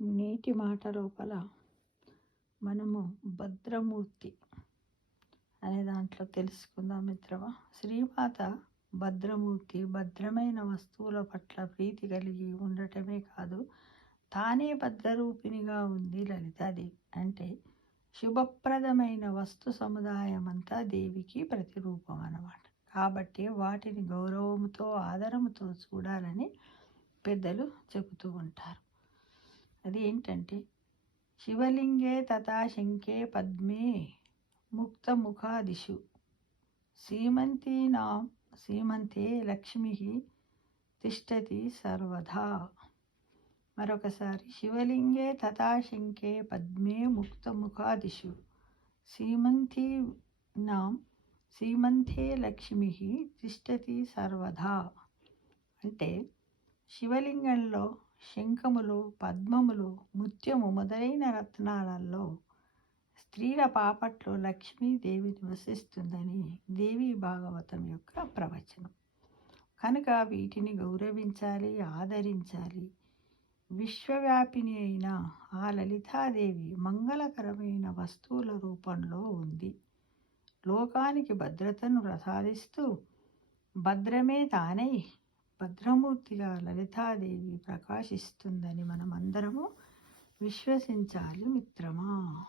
నేటి మాట లోపల మనము భద్రమూర్తి అనే దాంట్లో తెలుసుకుందాం మిత్రమా. శ్రీమాత భద్రమూర్తి భద్రమైన వస్తువుల పట్ల ప్రీతి కలిగి ఉండటమే కాదు, తానే భద్రరూపిణిగా ఉంది లలితాదేవి. అంటే శుభప్రదమైన వస్తు సముదాయం అంతా దేవికి ప్రతిరూపం అన్నమాట. కాబట్టి వాటిని గౌరవంతో ఆదరంతో చూడాలని పెద్దలు చెబుతూ ఉంటారు. అది ఏంటంటే, శివలింగే తథా శంఖే పద్మే ముక్తముఖాదిషు సీమంతే లక్ష్మి తిష్టతి సర్వదా. మరొకసారి, శివలింగే తథా శంఖే పద్మే ముక్తముఖాదిషు సీమంతే లక్ష్మి తిష్టతి సర్వదా. అంటే శివలింగంలో శంఖములు, పద్మములు, ముత్యము మొదలైన రత్నాలలో స్త్రీల పాపట్లో లక్ష్మీదేవి నివసిస్తుందని దేవి భాగవతం యొక్క ప్రవచనం. కనుక వీటిని గౌరవించాలి, ఆదరించాలి. విశ్వవ్యాపిని అయిన ఆ లలితాదేవి మంగళకరమైన వస్తువుల రూపంలో ఉంది. లోకానికి భద్రతను ప్రసాదిస్తూ భద్రమే తానై భద్రమూర్తిగా లలితాదేవి ప్రకాశిస్తుందని మనమందరము విశ్వసించాలి మిత్రమా.